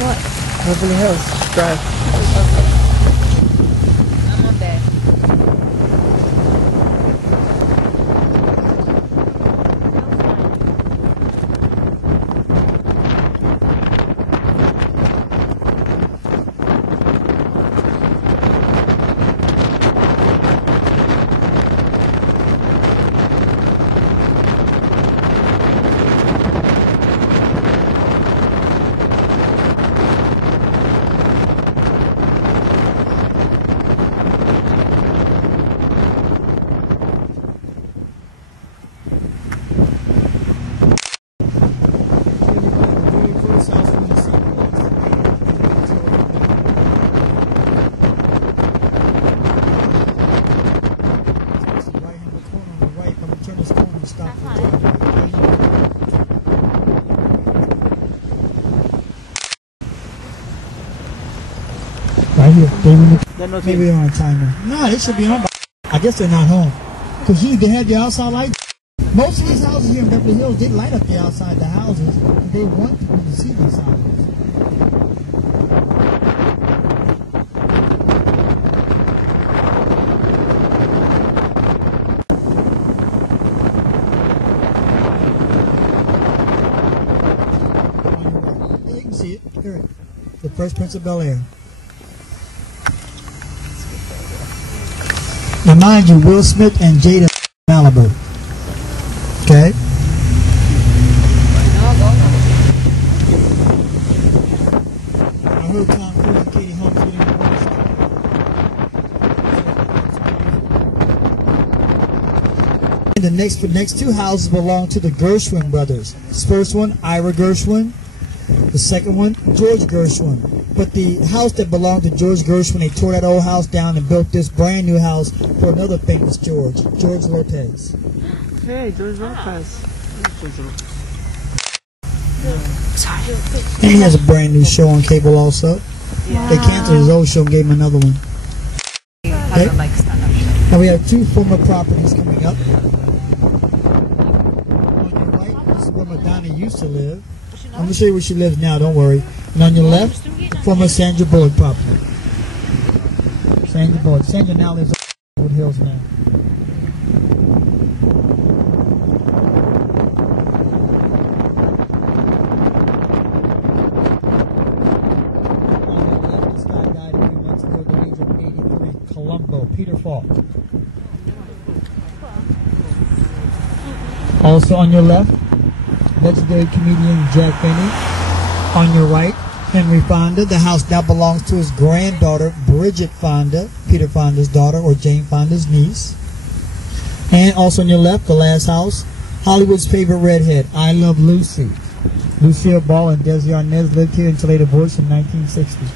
What? Beverly Hills Drive. I'm on bed. Right here. Maybe they're on a timer. No, they should be on. I guess they're not home. Because they had the outside lights. Most of these houses here in Beverly Hills, they light up the outside the houses. And they want people to see these houses. You can see it. Hear it. The Fresh Prince of Bel-Air. Now, mind you, Will Smith and Jada Malibu. Okay? I heard Tom Cruise and Katie Holmes getting divorced. And the next two houses belong to the Gershwin brothers. This first one, Ira Gershwin. The second one, George Gershwin. But the house that belonged to George Gershwin, they tore that old house down and built this brand new house for another famous George Lopez. Hey, George Lopez. Sorry. And he has a brand new show on cable also. Yeah. They canceled his old show and gave him another one. Okay. Now we have two former properties coming up. On your right, this is where Madonna used to live. I'm going to show you where she lives now, don't worry. And on your left, former Sandra Bullock property. Sandra Bullock. Sandra now lives in Wood Hills now. On your left, this guy died a few months ago at the age of 83. Columbo, Peter Falk. Also on your left, legendary comedian Jack Benny. On your right, Henry Fonda. The house now belongs to his granddaughter, Bridget Fonda, Peter Fonda's daughter, or Jane Fonda's niece. And also on your left, the last house, Hollywood's favorite redhead, I Love Lucy. Lucille Ball and Desi Arnaz lived here until they divorced in 1960.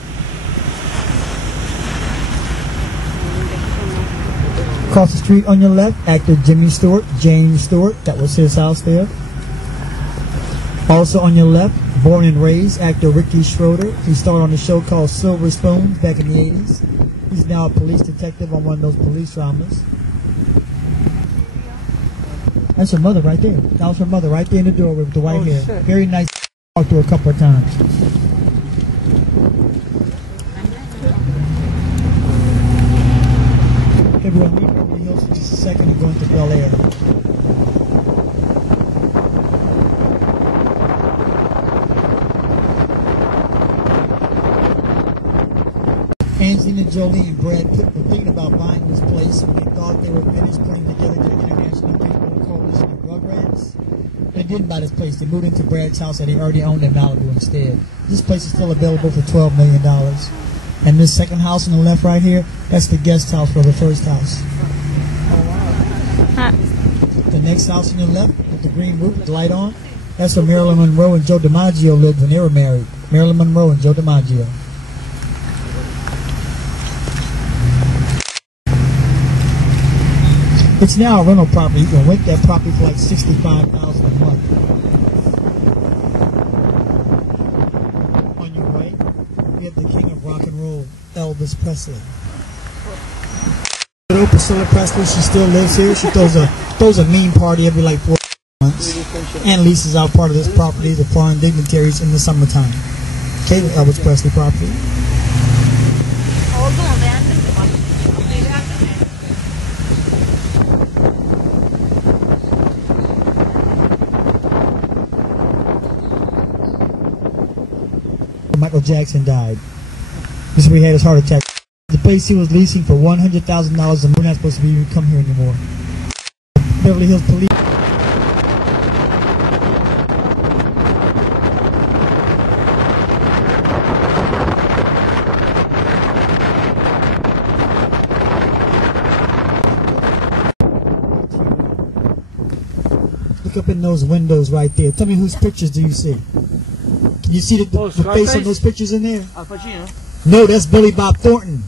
Across the street on your left, actor Jimmy Stewart, James Stewart. That was his house there. Also on your left, born and raised, actor Ricky Schroeder. He starred on a show called Silver Spoons back in the 80s. He's now a police detective on one of those police dramas. That's her mother right there. That was her mother right there in the doorway with the white hair. Shit. Very nice. Talked to her a couple of times. Everyone, leave Beverly Hills for just a second and go into Bel-Air. Angelina Jolie and Brad Pitt were thinking about buying this place when they thought they were finished putting together the International Baseball Coalition of Rugrats. They didn't buy this place. They moved into Brad's house that he already owned in Malibu instead. This place is still available for $12 million. And this second house on the left right here, that's the guest house for the first house. The next house on the left with the green roof with the light on, that's where Marilyn Monroe and Joe DiMaggio lived when they were married. Marilyn Monroe and Joe DiMaggio. It's now a rental property. You can rent that property for like $65,000 a month. On your right, we have the king of rock and roll, Elvis Presley. Priscilla Presley, she still lives here. She throws a mean party every like 4 months. rents and leases out part of this property to foreign dignitaries in the summertime. Okay, the Elvis Presley property. Oldu mu? Beğendin mi? Bak. Michael Jackson died. This is where he had his heart attack. The place he was leasing for $100,000 and we're not supposed to be even come here anymore. Beverly Hills Police. Look up in those windows right there. Tell me whose pictures do you see? Can you see the face on those pictures in there? Al Pacino? No, that's Billy Bob Thornton.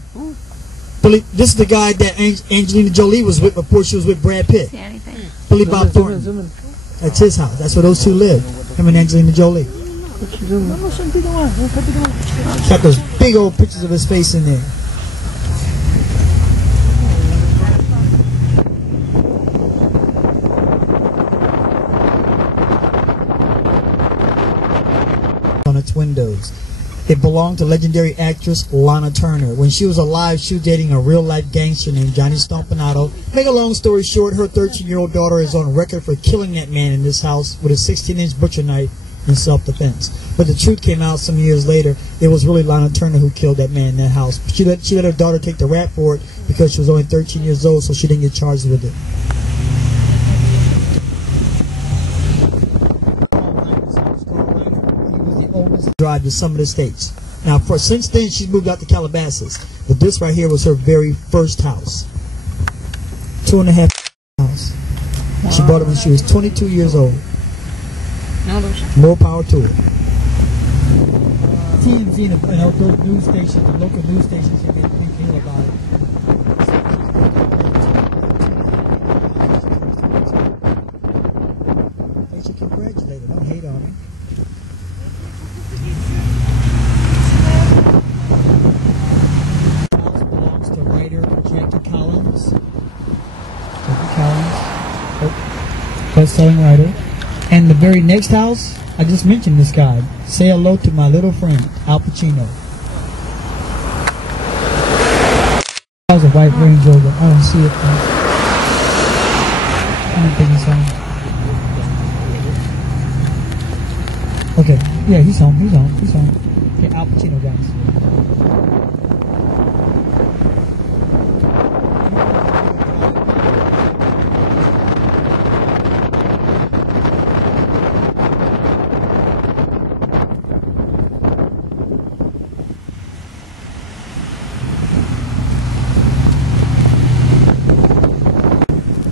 This is the guy that Angelina Jolie was with before she was with Brad Pitt. See anything? Billy Bob Thornton. That's his house. That's where those two live. Him and Angelina Jolie. Got those big old pictures of his face in there. On its windows. It belonged to legendary actress Lana Turner. When she was alive, she was dating a real-life gangster named Johnny Stompanato. Make a long story short, her 13-year-old daughter is on record for killing that man in this house with a 16-inch butcher knife in self-defense. But the truth came out some years later. It was really Lana Turner who killed that man in that house. She let her daughter take the rap for it because she was only 13 years old, so she didn't get charged with it. Drive to some of the states. Now, since then, she's moved out to Calabasas. But this right here was her very first house. 2.5 house. Wow. She bought it when she was 22 years old. More power to her. TMZ and those news stations, the local news stations, they made a big deal about it. They should congratulate her. Don't hate on her. Best-selling writer. And the very next house, I just mentioned this guy. Say hello to my little friend, Al Pacino. That was a white Range Rover. I don't see it though. I don't think he's home. Okay, yeah, he's home. Okay, Al Pacino, guys.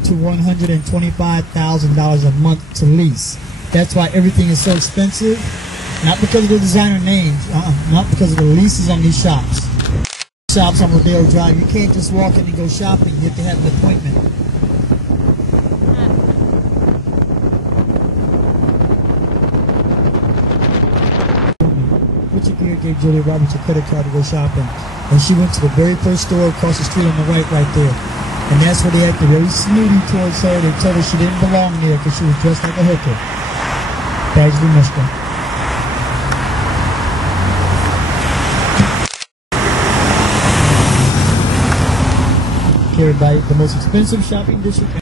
To $125,000 a month to lease. That's why everything is so expensive. Not because of the designer names, not because of the leases on these shops. Shops on Rodeo Drive, you can't just walk in and go shopping. You have to have an appointment. Richard Gere gave Julia Roberts a credit card to go shopping, and she went to the very first store across the street on the right there. And that's where they acted very snooty towards her. They told her she didn't belong there because she was dressed like a hooker. Badgley, Michigan. Carried by the most expensive shopping district.